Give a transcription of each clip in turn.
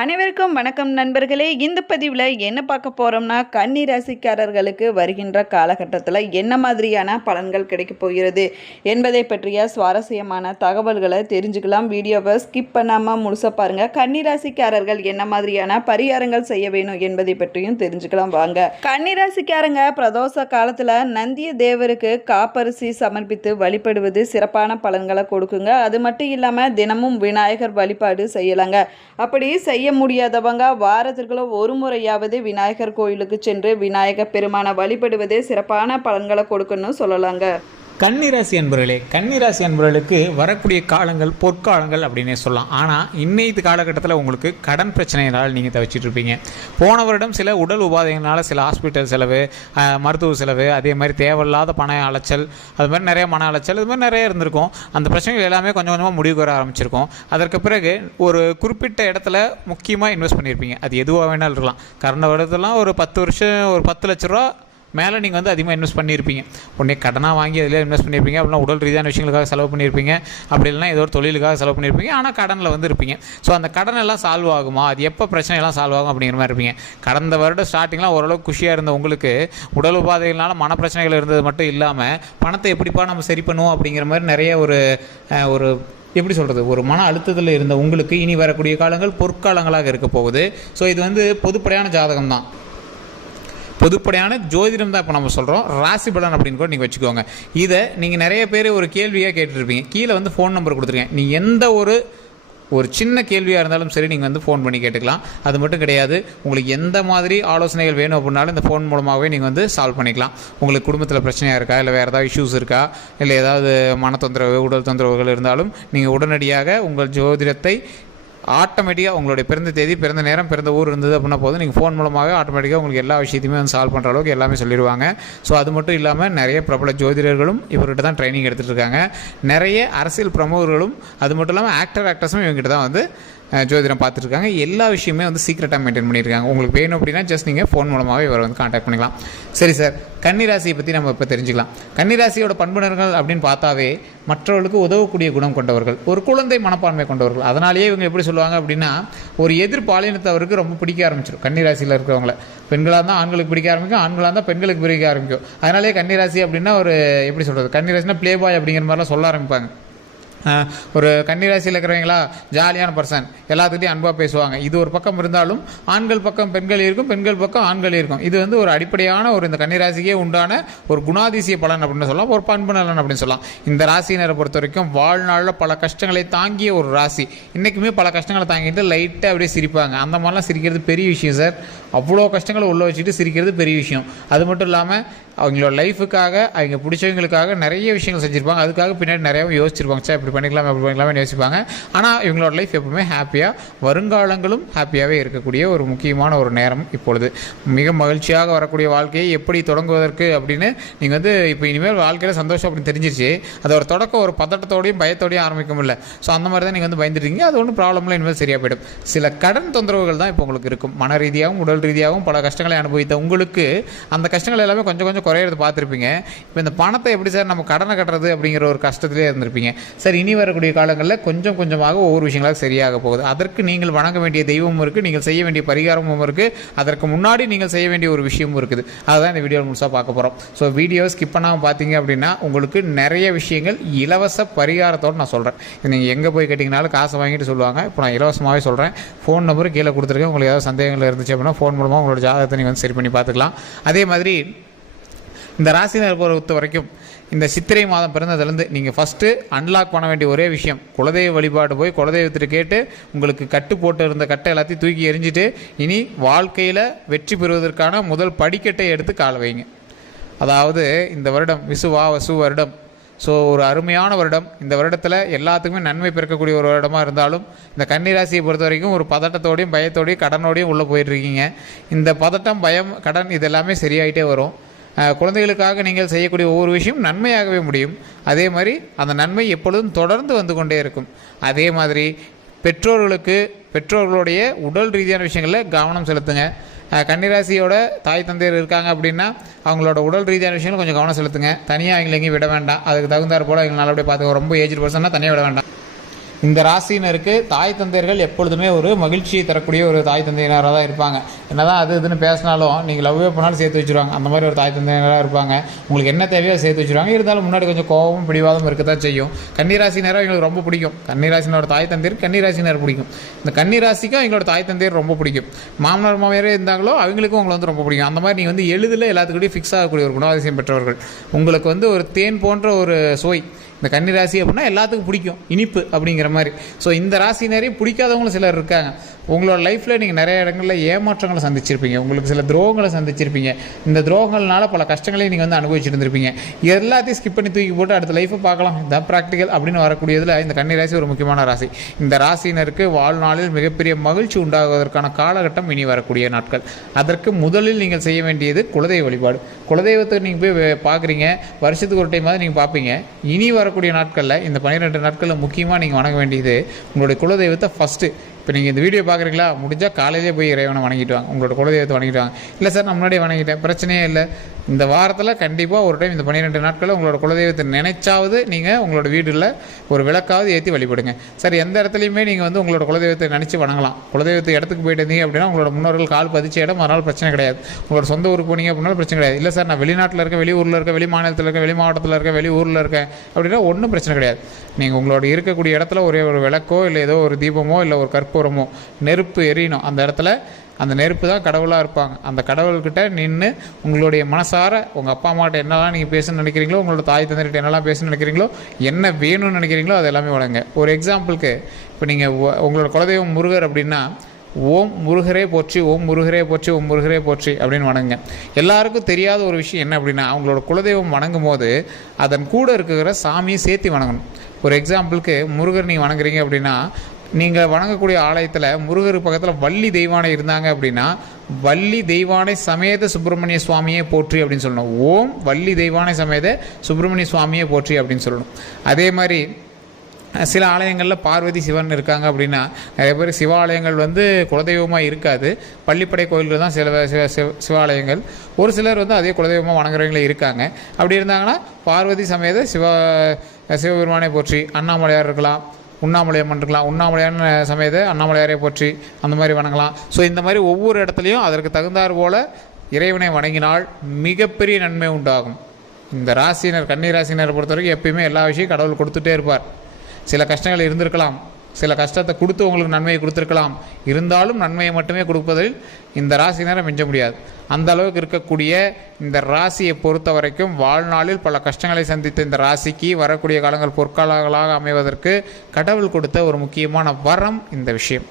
அனைவருக்கும் வணக்கம் நண்பர்களே. இந்த பதிவில் என்ன பார்க்க போகிறோம்னா கன்னி ராசிக்காரர்களுக்கு வருகின்ற காலகட்டத்தில் என்ன மாதிரியான பலன்கள் கிடைக்கப் போகிறது என்பதை பற்றிய சுவாரஸ்யமான தகவல்களை தெரிஞ்சுக்கலாம். வீடியோவை ஸ்கிப் பண்ணாமல் முழுசாக பாருங்கள் கன்னி ராசிக்காரர்கள் என்ன மாதிரியான பரிகாரங்கள் செய்ய வேணும் என்பதை பற்றியும் தெரிஞ்சுக்கலாம் வாங்க. கன்னி ராசிக்காரங்க பிரதோஷ காலத்தில் நந்திய தேவருக்கு காப்பரிசி சமர்ப்பித்து வழிபடுவது சிறப்பான பலன்களை கொடுக்குங்க. அது மட்டும் இல்லாமல் தினமும் விநாயகர் வழிபாடு செய்யலாங்க. அப்படி செய்ய முடியாதவங்க வாரத்திற்குள்ள ஒரு முறையாவது விநாயகர் கோயிலுக்கு சென்று விநாயகர் பெருமானை வழிபடுவதே சிறப்பான பலன்களை கொடுக்குன்னு சொல்லலாங்க. கன்னிராசி அன்பர்களே கன்னிராசி அன்பர்களுக்கு வரக்கூடிய காலங்கள் பொற்காலங்கள் அப்படின்னே சொல்லலாம். ஆனால் இன்னைத்து காலகட்டத்தில் உங்களுக்கு கடன் பிரச்சனைகளால் நீங்கள் தவிச்சிட்டு இருப்பீங்க. போன வருடம் சில உடல் உபாதைகளால் சில ஹாஸ்பிட்டல் செலவு மருத்துவ செலவு அதே மாதிரி தேவையில்லாத பண அலைச்சல் அது மாதிரி நிறைய மன அலைச்சல் இது மாதிரி நிறைய இருந்திருக்கும். அந்த பிரச்சனைகள் எல்லாமே கொஞ்சம் கொஞ்சமாக முடிவு வர ஆரம்பிச்சிருக்கும். அதற்கு பிறகு ஒரு குறிப்பிட்ட இடத்துல முக்கியமாக இன்வெஸ்ட் பண்ணியிருப்பீங்க அது எதுவாக வேணாலும் இருக்கலாம். கடந்த வருடத்துலாம் ஒரு பத்து வருஷம் ஒரு பத்து லட்ச ரூபா மேலே நீங்கள் வந்து அதிகமாக இன்வெஸ்ட் பண்ணியிருப்பீங்க உடனே கடனாக வாங்கி அதில் இன்வெஸ்ட் பண்ணியிருப்பீங்க அப்படின்னா உடல் ரீதியான விஷயங்களுக்காக செலவு பண்ணியிருப்பீங்க அப்படி இல்லைனா ஏதோ ஒரு தொழிலுக்காக செலவு பண்ணியிருப்பீங்க ஆனால் கடனில் வந்து இருப்பீங்க. ஸோ அந்த கடன் எல்லாம் சால்வ் ஆகுமா? அது எப்போ பிரச்சனையெல்லாம் சால்வ் ஆகும் அப்படிங்கிற மாதிரி இருப்பீங்க. கடந்த வருடம் ஸ்டார்டிங்லாம் ஓரளவுக்கு குஷியாக இருந்த உங்களுக்கு உடல் உபாதைகளால் மன பிரச்சனைகள் இருந்தது மட்டும் இல்லாமல் பணத்தை எப்படிப்பா நம்ம சரி பண்ணுவோம் அப்படிங்கிற மாதிரி நிறைய ஒரு ஒரு எப்படி சொல்கிறது ஒரு மன அழுத்தத்தில் இருந்த உங்களுக்கு இனி வரக்கூடிய காலங்கள் பொற்காலங்களாக இருக்க போகுது. ஸோ இது வந்து பொதுப்படையான ஜாதகம் தான் பொதுப்படையான ஜோதிடம் தான் இப்போ நம்ம சொல்கிறோம் ராசி பலன் அப்படின்னு கூட நீங்கள் வச்சுக்கோங்க. இதை நீங்கள் நிறைய பேர் ஒரு கேள்வியாக கேட்டுருப்பீங்க. கீழே வந்து ஃபோன் நம்பர் கொடுத்துருக்கேன் நீங்கள் எந்த ஒரு ஒரு சின்ன கேள்வியாக இருந்தாலும் சரி நீங்கள் வந்து ஃபோன் பண்ணி கேட்டுக்கலாம். அது மட்டும் கிடையாது. உங்களுக்கு எந்த மாதிரி ஆலோசனைகள் வேணும் அப்படின்னாலும் இந்த ஃபோன் மூலமாகவே நீங்கள் வந்து சால்வ் பண்ணிக்கலாம். உங்களுக்கு குடும்பத்தில் பிரச்சனையாக இருக்கா? இல்லை வேறு ஏதாவது இஷ்யூஸ் இருக்கா? இல்லை ஏதாவது மன தொந்தரவு உடல் தொந்தரவுகள் இருந்தாலும் நீங்கள் உடனடியாக உங்கள் ஜோதிடத்தை ஆட்டோமேட்டிக்காக உங்களுடைய பிறந்த தேதி பிறந்த நேரம் பிறந்த ஊர் இருந்தது அப்படின்னா போதும். நீங்கள் ஃபோன் மூலமாகவே ஆட்டோமேட்டிக்காக உங்களுக்கு எல்லா விஷயத்தையுமே வந்து சால்வ் பண்ணுற அளவுக்கு எல்லாமே சொல்லிடுவாங்க. ஸோ அது மட்டும் இல்லாமல் நிறைய பிரபல ஜோதிடர்களும் இவர்கிட்ட தான் ட்ரைனிங் எடுத்துகிட்டு இருக்காங்க. நிறைய அரசியல் பிரமுகர்களும் அது மட்டும் இல்லாமல் ஆக்டர் ஆக்டர்ஸும் இவங்ககிட்ட தான் வந்து ஜோதிடம் பார்த்துருக்காங்க எல்லா விஷயமே வந்து சீக்கிரட்டாக மெயின்டைன் பண்ணியிருக்காங்க. உங்களுக்கு வேணும் அப்படின்னா ஜஸ்ட் நீங்கள் ஃபோன் மூலமாகவே இவரை வந்து காண்டாக்ட் பண்ணிக்கலாம். சரி சார் கன்னிராசியை பற்றி நம்ம இப்போ தெரிஞ்சுக்கலாம். கன்னிராசியோட பண்புணர்கள் அப்படின்னு பார்த்தாவே மற்றவர்களுக்கு உதவக்கூடிய குணம் கொண்டவர்கள் ஒரு குழந்தை மனப்பான்மை கொண்டவர்கள். அதனாலேயே இவங்க எப்படி சொல்லுவாங்க அப்படின்னா ஒரு எதிர் பாலினத்தவருக்கு ரொம்ப பிடிக்க ஆரம்பிச்சிடும் கன்னிராசியில் இருக்கிறவங்கள. பெண்களாக இருந்தால் ஆண்களுக்கு பிடிக்க ஆரம்பிக்கும் ஆண்களாக இருந்தால் பெண்களுக்கு பிடிக்க ஆரம்பிக்கும். அதனாலே கன்னிராசி அப்படின்னா ஒரு எப்படி சொல்கிறது கன்னிராசினா பிளே பாய் அப்படிங்கிற மாதிரிலாம் சொல்ல ஆரம்பிப்பாங்க. ஒரு கன்னிராசியில் இருக்கிறவங்களா? ஜாலியான பர்சன் எல்லாத்துக்கிட்டையும் அன்பாக பேசுவாங்க. இது ஒரு பக்கம் இருந்தாலும் ஆண்கள் பக்கம் பெண்கள் இருக்கும் பெண்கள் பக்கம் ஆண்கள் இருக்கும். இது வந்து ஒரு அடிப்படையான ஒரு இந்த கன்னிராசிக்கே உண்டான ஒரு குணாதிசய பலன் அப்படின்னு சொல்லலாம் ஒரு பண்பு நலன் அப்படின்னு சொல்லலாம். இந்த ராசியினரை பொறுத்த வரைக்கும் வாழ்நாளில் பல கஷ்டங்களை தாங்கிய ஒரு ராசி. இன்றைக்குமே பல கஷ்டங்களை தாங்கிட்டு லைட்டாக அப்படியே சிரிப்பாங்க. அந்த மாதிரிலாம் சிரிக்கிறது பெரிய விஷயம் சார் அவ்வளோ கஷ்டங்களை உள்ள வச்சுட்டு சிரிக்கிறது பெரிய விஷயம். அது மட்டும் இல்லாமல் அவங்களோட லைஃபுக்காக அவங்க பிடிச்சவங்களுக்காக நிறைய விஷயங்கள் செஞ்சுருப்பாங்க. அதுக்காக பின்னாடி நிறையாவும் யோசிச்சிருப்பாங்க. சார் இப்படி பண்ணிக்கலாம் அப்படி பண்ணிக்கலாம்னு யோசிப்பாங்க. ஆனால் இவங்களோட லைஃப் எப்பவுமே ஹாப்பியாக வருங்காலங்களும் ஹாப்பியாகவே இருக்கக்கூடிய ஒரு முக்கியமான ஒரு நேரம் இப்பொழுது. மிக மகிழ்ச்சியாக வரக்கூடிய வாழ்க்கையை எப்படி தொடங்குவதற்கு அப்படின்னு நீங்கள் வந்து இப்போ இனிமேல் வாழ்க்கையில் சந்தோஷம் அப்படின்னு தெரிஞ்சிருச்சு. அதை ஒரு தொடக்கம் ஒரு பதட்டத்தோடையும் பயத்தோடையும் ஆரம்பிக்கும் இல்லை. ஸோ அந்த மாதிரி தான் நீங்கள் வந்து பயந்துட்டீங்க. அது ஒன்றும் ப்ராப்ளம்லாம் இனிமேல் சரியாக போயிடும். சில கடன் தொந்தரவுகள் தான் இப்போ உங்களுக்கு இருக்கும். மன ரீதியாகவும் உடல் ரீதியாகவும் பல கஷ்டங்களை அனுபவித்த உங்களுக்கு அந்த கஷ்டங்கள் எல்லாமே கொஞ்சம் கொஞ்சம் குறையிறது பார்த்துருப்பீங்க. இப்போ இந்த பணத்தை எப்படி சார் நம்ம கடனை கட்டுறது அப்படிங்கிற ஒரு கஷ்டத்திலே இருந்திருப்பீங்க. சரி இனி வரக்கூடிய காலங்களில் கொஞ்சம் கொஞ்சமாக ஒவ்வொரு விஷயங்களாக சரியாக போகுது. அதற்கு நீங்கள் வணங்க வேண்டிய தெய்வமும் இருக்குது நீங்கள் செய்ய வேண்டிய பரிகாரமும் இருக்குது அதற்கு முன்னாடி நீங்கள் செய்ய வேண்டிய ஒரு விஷயமும் இருக்குது. அதுதான் இந்த வீடியோ முழுசாக பார்க்க போகிறோம் ஸோ வீடியோ ஸ்கிப் பண்ணாமல் பார்த்தீங்க அப்படின்னா உங்களுக்கு நிறைய விஷயங்கள் இலவச பரிகாரத்தோடு நான் சொல்கிறேன் இது நீங்கள் எங்கே போய் கேட்டிங்கனாலும் காசை வாங்கிட்டு சொல்லுவாங்க. இப்போ நான் இலவசமாகவே சொல்கிறேன் ஃபோன் நம்பர் கீழே கொடுத்துருக்கேன். உங்களுக்கு ஏதாவது சந்தேகங்கள் இருந்துச்சு அப்படின்னா ஃபோன் மூலமாக உங்களோட ஜாதகத்தை நீங்கள் வந்து சரி பண்ணி பார்த்துக்கலாம். அதே மாதிரி இந்த ராசினர் பொறுத்த வரைக்கும் இந்த சித்திரை மாதம் பிறந்ததுலேருந்து நீங்கள் ஃபஸ்ட்டு அன்லாக் பண்ண வேண்டிய ஒரே விஷயம் குலதெய்வ வழிபாடு போய் குலதெய்வத்திட்ட கேட்டு உங்களுக்கு கட்டு போட்டு இருந்த கட்டை எல்லாத்தையும் தூக்கி எரிஞ்சிட்டு இனி வாழ்க்கையில் வெற்றி பெறுவதற்கான முதல் படிக்கட்டை எடுத்து கால் வைங்க. அதாவது இந்த வருடம் விசுவா வசு வருடம். ஸோ ஒரு அருமையான வருடம். இந்த வருடத்தில் எல்லாத்துக்குமே நன்மை பிறக்கக்கூடிய ஒரு வருடமாக இருந்தாலும் இந்த கன்னிராசியை பொறுத்த வரைக்கும் ஒரு பதட்டத்தோடையும் பயத்தோடையும் கடனோடையும் உள்ளே போயிட்டுருக்கீங்க இந்த பதட்டம் பயம் கடன் இது எல்லாமே சரியாயிட்டே வரும். குழந்தைகளுக்காக நீங்கள் செய்யக்கூடிய ஒவ்வொரு விஷயம் நன்மையாகவே முடியும். அதே மாதிரி அந்த நன்மை எப்பொழுதும் தொடர்ந்து வந்து கொண்டே இருக்கும். அதே மாதிரி பெற்றோர்களுக்கு பெற்றோர்களுடைய உடல் ரீதியான விஷயங்களில் கவனம் செலுத்துங்க. கன்னிராசியோட தாய் தந்தையர் இருக்காங்க அப்படின்னா அவங்களோட உடல் ரீதியான விஷயங்கள் கொஞ்சம் கவனம் செலுத்துங்க. தனியாக அவங்களை எங்கேயும் விட வேண்டாம். அதுக்கு தகுந்தாற் போல் அவங்களை நல்லபடியாக பார்த்துக்கோ ரொம்ப ஏஜ் பர்சன்னா தனியாக விட வேண்டாம். இந்த ராசியினருக்கு தாய் தந்தையர்கள் எப்பொழுதுமே ஒரு மகிழ்ச்சியை தரக்கூடிய ஒரு தாய் தந்தையினராக தான் இருப்பாங்க. என்னதான் அது இதுன்னு பேசினாலும் நீங்கள் லவ்வே பண்ணாலும் சேர்த்து வச்சுருவாங்க. அந்த மாதிரி ஒரு தாய் தந்தையினராக இருப்பாங்க. உங்களுக்கு என்ன தேவையோ சேர்த்து வச்சுருவாங்க. இருந்தாலும் முன்னாடி கொஞ்சம் கோபமும் பிடிவாதம் இருக்க தான் செய்யும். கன்னிராசினராக எங்களுக்கு ரொம்ப பிடிக்கும். கன்னிராசினோட தாய் தந்தையர் கன்னிராசினர் பிடிக்கும். இந்த கன்னிராசிக்கும் எங்களோட தாய் தந்தையர் ரொம்ப பிடிக்கும். மாமனார் மாமியாரே இருந்தாங்களோ அவங்களுக்கும் உங்களை வந்து ரொம்ப பிடிக்கும். அந்த மாதிரி நீங்கள் வந்து எளிதில் எல்லாத்துக்கூடயும் ஃபிக்ஸ் ஆகக்கூடிய ஒரு குணாதிசயம் பெற்றவர்கள். உங்களுக்கு வந்து ஒரு தேன் போன்ற ஒரு சுவை இந்த கன்னி ராசி அப்படின்னா எல்லாத்துக்கும் பிடிக்கும். இனிப்பு அப்படிங்கிற மாதிரி. ஸோ இந்த ராசினரையும் பிடிக்காதவங்களும் சிலர் இருக்காங்க. உங்களோட லைஃப்பில் நீங்கள் நிறைய இடங்களில் ஏமாற்றங்களை சந்திச்சிருப்பீங்க. உங்களுக்கு சில துரோகங்களை சந்திச்சிருப்பீங்க. இந்த துரோகங்கள்னால பல கஷ்டங்களையும் நீங்கள் வந்து அனுபவிச்சுட்டு இருந்திருப்பீங்க. எல்லாத்தையும் ஸ்கிப் பண்ணி தூக்கி போட்டு அடுத்த லைஃப்பை பார்க்கலாம். இதான் ப்ராக்டிக்கல் அப்படின்னு வரக்கூடியதில் இந்த கன்னி ராசி ஒரு முக்கியமான ராசி. இந்த ராசியினருக்கு வாழ்நாளில் மிகப்பெரிய மகிழ்ச்சி உண்டாகுவதற்கான காலகட்டம் இனி வரக்கூடிய நாட்கள். அதற்கு முதலில் நீங்கள் செய்ய வேண்டியது குலதெய்வ வழிபாடு. குலதெய்வத்தை நீங்கள் போய் பார்க்குறீங்க. வருஷத்துக்கு ஒரு டைமாவது நீங்கள் பார்ப்பீங்க. இனி வரக்கூடிய நாட்களில் இந்த பன்னிரெண்டு நாட்களில் முக்கியமாக நீங்கள் வணங்க வேண்டியது உங்களுடைய குலதெய்வத்தை ஃபஸ்ட்டு இப்போ நீங்கள் இந்த வீடியோ பார்க்குறீங்களா? முடிஞ்சால் காலையிலே போய் இறைவனை வணங்கிட்டு வாங்க. உங்களோட குலதெய்வத்தை வணங்கிட்டு வாங்க. இல்லை சார் நான் முன்னாடியே வணங்கிட்டேன். பிரச்சனையே இல்லை. இந்த வாரத்தில் கண்டிப்பாக ஒரு டைம் இந்த பன்னிரெண்டு நாட்களில் உங்களோட குலதெய்வத்தை நினைச்சாவது நீங்கள் உங்களோட வீட்டில் ஒரு விளக்காவது ஏற்றி வழிபடுங்க. சார் எந்த இடத்துலையுமே நீங்கள் வந்து உங்களோட குலதெய்வத்தை நினச்சி வணங்கலாம். குலதெய்வத்தை இடத்துக்கு போயிட்டு இருந்தீங்க அப்படின்னா உங்களோட முன்னோர்கள் கால் பதிச்ச இடம் அதனால் பிரச்சனை கிடையாது. உங்களோட சொந்த ஊருக்கு போனீங்க அப்படின்னாலும் பிரச்சனை கிடையாது. இல்லை சார் நான் வெளிநாட்டில் இருக்கேன் வெளியூரில் இருக்கேன் வெளி மாநிலத்தில் இருக்கேன் வெளி மாவட்டத்தில் இருக்கேன் வெளி ஊரில் இருக்கேன் அப்படின்னா ஒன்றும் பிரச்சனை கிடையாது. நீங்கள் உங்களோட இருக்கக்கூடிய இடத்துல ஒரே ஒரு விளக்கோ இல்லை ஏதோ ஒரு தீபமோ இல்லை ஒரு கற்பூரமோ நெருப்பு எரியணும். அந்த இடத்துல அந்த நெருப்பு தான் கடவுளாக இருப்பாங்க. அந்த கடவுள்கிட்ட நின்று உங்களுடைய மனசார உங்கள் அப்பா அம்மாட்ட என்னெல்லாம் நீங்கள் பேசணும்னு நினைக்கிறீங்களோ உங்களோட தாய் தந்தைகிட்ட என்னெல்லாம் பேசணும்னு நினைக்கிறீங்களோ என்ன வேணும்னு நினைக்கிறீங்களோ அது எல்லாமே வழங்க. ஒரு எக்ஸாம்பிளுக்கு இப்போ நீங்கள் உங்களோட குலதெய்வம் முருகர் அப்படின்னா ஓம் முருகரே போச்சு ஓம் முருகரே போச்சு ஓம் முருகரே போச்சு அப்படின்னு வணங்குங்க. எல்லாருக்கும் தெரியாத ஒரு விஷயம் என்ன அப்படின்னா அவங்களோட குலதெய்வம் வணங்கும் போது அதன் கூட இருக்கிற சாமியை சேர்த்து வணங்கணும். ஒரு எக்ஸாம்பிளுக்கு முருகர் நீங்கள் வணங்குறீங்க அப்படின்னா நீங்கள் வணங்கக்கூடிய ஆலயத்தில் முருகர் பக்கத்தில் வள்ளி தெய்வானை இருந்தாங்க அப்படின்னா வள்ளி தெய்வானை சமேத சுப்பிரமணிய சுவாமியே போற்றி அப்படின்னு சொல்லணும். ஓம் வள்ளி தெய்வானை சமேத சுப்பிரமணிய சுவாமியே போற்றி அப்படின்னு சொல்லணும். அதே மாதிரி சில ஆலயங்களில் பார்வதி சிவன் இருக்காங்க அப்படின்னா நிறைய பேர் சிவாலயங்கள் வந்து குலதெய்வமாக இருக்காது. பள்ளிப்படை கோயில்கள் தான் சில சிவ சிவ- சிவாலயங்கள். ஒரு சிலர் வந்து அதே குலதெய்வமாக வணங்குறவங்களே இருக்காங்க. அப்படி இருந்தாங்கன்னா பார்வதி சமேத சிவா சிவபெருமானை போற்றி அண்ணாமலையார் இருக்கலாம் உண்ணாமலையம்மன் இருக்கலாம். உண்ணாமலையான சமயத்தை அண்ணாமலையாரை போற்றி அந்த மாதிரி வணங்கலாம். ஸோ இந்த மாதிரி ஒவ்வொரு இடத்துலையும் அதற்கு தகுந்தாற் போல் இறைவனை வணங்கினால் மிகப்பெரிய நன்மை உண்டாகும். இந்த ராசினர் கன்னி ராசினரை பொறுத்த வரைக்கும் எப்பயுமே எல்லா விஷயம் கடவுள் கொடுத்துட்டே இருப்பார். சில கஷ்டங்கள் இருந்திருக்கலாம். சில கஷ்டத்தை கொடுத்து உங்களுக்கு நன்மையை கொடுத்துருக்கலாம். இருந்தாலும் நன்மையை மட்டுமே கொடுப்பதில் இந்த ராசினரை மிஞ்ச முடியாது. அந்த அளவுக்கு இருக்கக்கூடிய இந்த ராசியை பொறுத்த வரைக்கும் வாழ்நாளில் பல கஷ்டங்களை சந்தித்த இந்த ராசிக்கு வரக்கூடிய காலங்கள் பொற்காலங்களாக அமைவதற்கு கடவுள் கொடுத்த ஒரு முக்கியமான வரம் இந்த விஷயம்.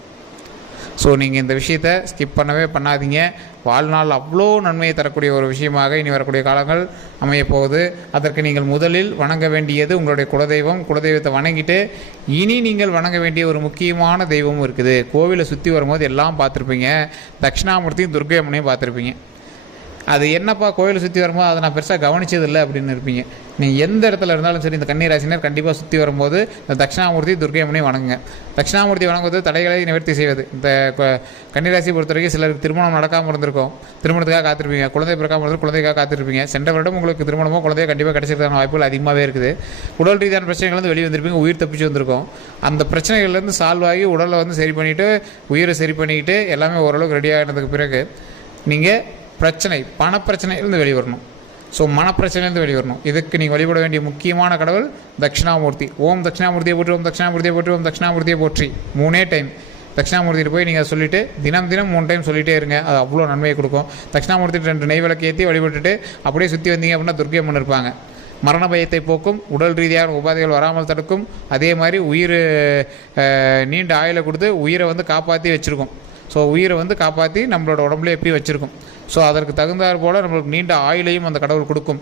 ஸோ நீங்கள் இந்த விஷயத்தை ஸ்கிப் பண்ணவே பண்ணாதீங்க. வாழ்நாள் அவ்வளோ நன்மையை தரக்கூடிய ஒரு விஷயமாக இனி வரக்கூடிய காலங்கள் அமையப்போகுது அதற்கு நீங்கள் முதலில் வணங்க வேண்டியது உங்களுடைய குலதெய்வம். குலதெய்வத்தை வணங்கிட்டு இனி நீங்கள் வணங்க வேண்டிய ஒரு முக்கியமான தெய்வமும் இருக்குது. கோவிலை சுற்றி வரும்போது எல்லாம் பார்த்துருப்பீங்க. தட்சிணாமூர்த்தியும் துர்க்கையம்மனையும் பார்த்துருப்பீங்க. அது என்னப்பா கோயிலை சுற்றி வரும்போது அதை நான் பெருசாக கவனிச்சதில்லை அப்படின்னு இருப்பீங்க. நீங்கள் எந்த இடத்துல இருந்தாலும் சரி இந்த கன்னிராசினர் கண்டிப்பாக சுற்றி வரும்போது இந்த தட்சிணாமூர்த்தி துர்கையம்மனையும் வணங்குங்க. தட்சிணாமூர்த்தி வணங்குவது தடைகளை நிவர்த்தி செய்வது. இந்த க- கன்னிராசி பொறுத்த வரைக்கும் சிலருக்கு திருமணம் நடக்காமல் இருந்திருக்கும். திருமணத்துக்காக காத்திருப்பீங்க. குழந்தை பிறக்காமல் இருந்து குழந்தைக்காக காத்திருப்பீங்க. சென்ற வருடம் உங்களுக்கு திருமணமோ குழந்தைய கண்டிப்பாக கிடைச்சிருக்கான வாய்ப்புகள் அதிகமாகவே இருக்குது. உடல் ரீதியான பிரச்சனைகள் வந்து வெளியே வந்திருப்பீங்க. உயிர் தப்பிச்சு வந்திருக்கும். அந்த பிரச்சனைகள்லேருந்து சால்வ் ஆகி உடலை வந்து சரி பண்ணிவிட்டு உயிரை சரி பண்ணிக்கிட்டு எல்லாமே ஓரளவுக்கு ரெடி ஆகினதுக்கு பிறகு நீங்கள் பிரச்சனை பணப்பிரச்சனையிலிருந்து வெளிவரணும். ஸோ மனப்பிரச்சனையிலிருந்து வெளிவரணும். இதுக்கு நீங்கள் வழிபட வேண்டிய முக்கியமான கடவுள் தட்சிணாமூர்த்தி. ஓம் தட்சிணாமூர்த்தியை போற்றி ஓம் தட்சிணாமூர்த்தியை போற்றி ஓம் தட்சிணாமூர்த்தியை போற்றி. மூணே டைம் தட்சிணாமூர்த்திட்டு போய் நீங்கள் சொல்லிவிட்டு தினம் தினம் மூணு டைம் சொல்லிகிட்டே இருங்க. அது அவ்வளோ நன்மையை கொடுக்கும். தட்சிணாமூர்த்தி ரெண்டு நெய் விளக்கு ஏற்றி வழிபட்டுட்டு அப்படியே சுற்றி வந்தீங்க அப்படின்னா துர்க்கை அம்மன் இருப்பாங்க. மரண பயத்தை போக்கும் உடல் ரீதியான உபாதைகள் வராமல் தடுக்கும். அதே மாதிரி உயிர் நீண்ட ஆயுளை கொடுத்து உயிரை வந்து காப்பாற்றி வச்சுருக்கும். ஸோ உயிரை வந்து காப்பாற்றி நம்மளோட உடம்புல எப்பயும் வச்சுருக்கும். ஸோ அதற்கு தகுந்தாற் போல் நம்மளுக்கு நீண்ட ஆயுளையும் அந்த கடவுள் கொடுக்கும்.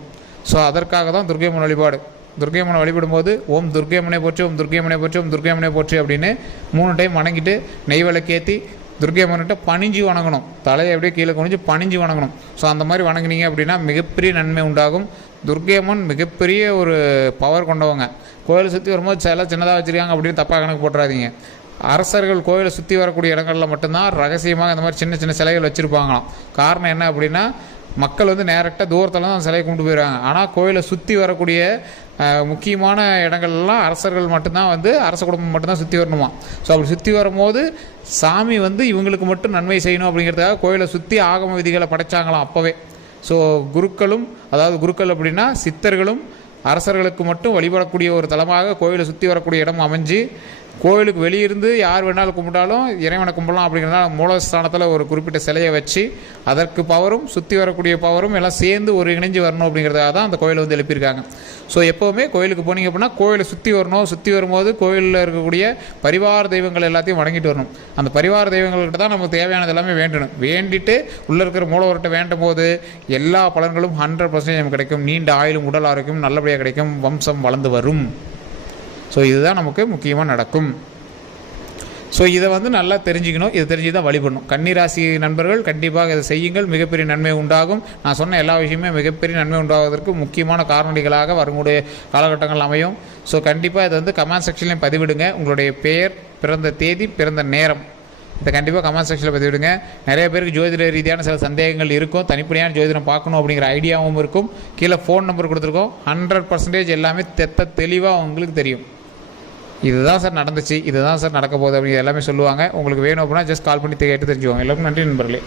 ஸோ அதற்காக தான் துர்க்கைமன் வழிபாடு. துர்க்கையம்மனை வழிபடும்போது ஓம் துர்க்கையம்மனை போற்றி ஓம் துர்க்கையம்மனை போற்றி ஓம் துர்க்கையம்மனை போற்றி அப்படின்னு மூணு டைம் வணங்கிட்டு நெய் விளக்கேற்றி துர்க்கையம்மன்கிட்ட பணிஞ்சு வணங்கணும். தலையை அப்படியே கீழே குனிஞ்சு பணிஞ்சு வணங்கணும். ஸோ அந்த மாதிரி வணங்குனீங்க அப்படின்னா மிகப்பெரிய நன்மை உண்டாகும். துர்க்கையம்மன் மிகப்பெரிய ஒரு பவர் கொண்டவங்க. கோயிலை சுற்றி வரும்போது சில சின்னதாக வச்சுருக்காங்க அப்படின்னு தப்பாக கணக்கு போட்டுறாதீங்க. அரசர்கள் கோயிலை சுற்றி வரக்கூடிய இடங்களில் மட்டும்தான் ரகசியமாக இந்த மாதிரி சின்ன சின்ன சிலைகள் வச்சுருப்பாங்களாம். காரணம் என்ன அப்படின்னா மக்கள் வந்து நேரக்டாக தூரத்தில் தான் அந்த சிலையை கொண்டு போயிடுவாங்க ஆனால் கோயிலை சுற்றி வரக்கூடிய முக்கியமான இடங்கள்லாம் அரசர்கள் மட்டும்தான் வந்து அரச குடும்பம் மட்டும்தான் சுற்றி வரணுமா? ஸோ அப்படி சுற்றி வரும்போது சாமி வந்து இவங்களுக்கு மட்டும் நன்மை செய்யணும் அப்படிங்கிறதுக்காக கோயிலை சுற்றி ஆகம விதிகளை படைச்சாங்களாம் அப்போவே. ஸோ குருக்களும் அதாவது குருக்கள் அப்படின்னா சித்தர்களும் அரசர்களுக்கு மட்டும் வழிபடக்கூடிய ஒரு தலமாக கோயிலை சுற்றி வரக்கூடிய இடம் அமைஞ்சு கோயிலுக்கு வெளியிருந்து யார் வேணாலும் கும்பிட்டாலும் இறைவனை கும்பிடலாம் அப்படிங்கிறதுனால மூலஸ்தானத்தில் ஒரு குறிப்பிட்ட சிலையை வச்சு அதற்கு பவரும் சுற்றி வரக்கூடிய பவரும் எல்லாம் சேர்ந்து ஒரு இணைஞ்சு வரணும் அப்படிங்கிறதுக்காக தான் அந்த கோயிலை வந்து எழுப்பியிருக்காங்க. ஸோ எப்போவுமே கோயிலுக்கு போனீங்க அப்படின்னா கோயிலை சுற்றி வரணும் சுற்றி வரும்போது கோயிலில் இருக்கக்கூடிய பரிவார தெய்வங்கள் எல்லாத்தையும் வணங்கிட்டு வரணும். அந்த பரிவார தெய்வங்கள்கிட்ட தான் நமக்கு தேவையானது எல்லாமே வேண்டணும். வேண்டிட்டு உள்ளே இருக்கிற மூலவர்கிட்ட வேண்டும் போது எல்லா பலன்களும் ஹண்ட்ரட் பர்சன்டேஜ் நமக்கு கிடைக்கும். நீண்ட ஆயுளும் உடல் ஆரோக்கியம் நல்லபடியாக கிடைக்கும். வம்சம் வளர்ந்து வரும். ஸோ இதுதான் நமக்கு முக்கியமாக நடக்கும். ஸோ இதை வந்து நல்லா தெரிஞ்சுக்கணும். இதை தெரிஞ்சு தான் வழிபடணும். கன்னிராசி நண்பர்கள் கண்டிப்பாக இதை செய்யுங்கள். மிகப்பெரிய நன்மை உண்டாகும். நான் சொன்ன எல்லா விஷயமே மிகப்பெரிய நன்மை உண்டாவதற்கு முக்கியமான காரணிகளாக வரக்கூடிய காலகட்டங்கள் அமையும். ஸோ கண்டிப்பாக இதை வந்து கமெண்ட் செக்ஷன்லையும் பதிவிடுங்க. உங்களுடைய பெயர் பிறந்த தேதி பிறந்த நேரம். இதை கண்டிப்பாக கமெண்ட் செக்ஷனில் பதிவிடுங்க. நிறைய பேருக்கு ஜோதிட ரீதியான சில சந்தேகங்கள் இருக்கும். தனிப்படையான ஜோதிடம் பார்க்கணும் அப்படிங்கிற ஐடியாவும் இருக்கும். கீழே ஃபோன் நம்பர் கொடுத்துருக்கோம். ஹண்ட்ரட் பர்சன்டேஜ் எல்லாமே தெத்த தெளிவாக உங்களுக்கு தெரியும். இதுதான் சார் நடந்துச்சு இதுதான் சார் நடக்க போகுது அப்படின்னு எல்லாமே சொல்லுவாங்க. உங்களுக்கு வேணும் அப்படின்னா ஜஸ்ட் கால் பண்ணி கேட்டு தெரிஞ்சுக்கோங்க. எல்லாருக்கும் நன்றி நண்பர்களே.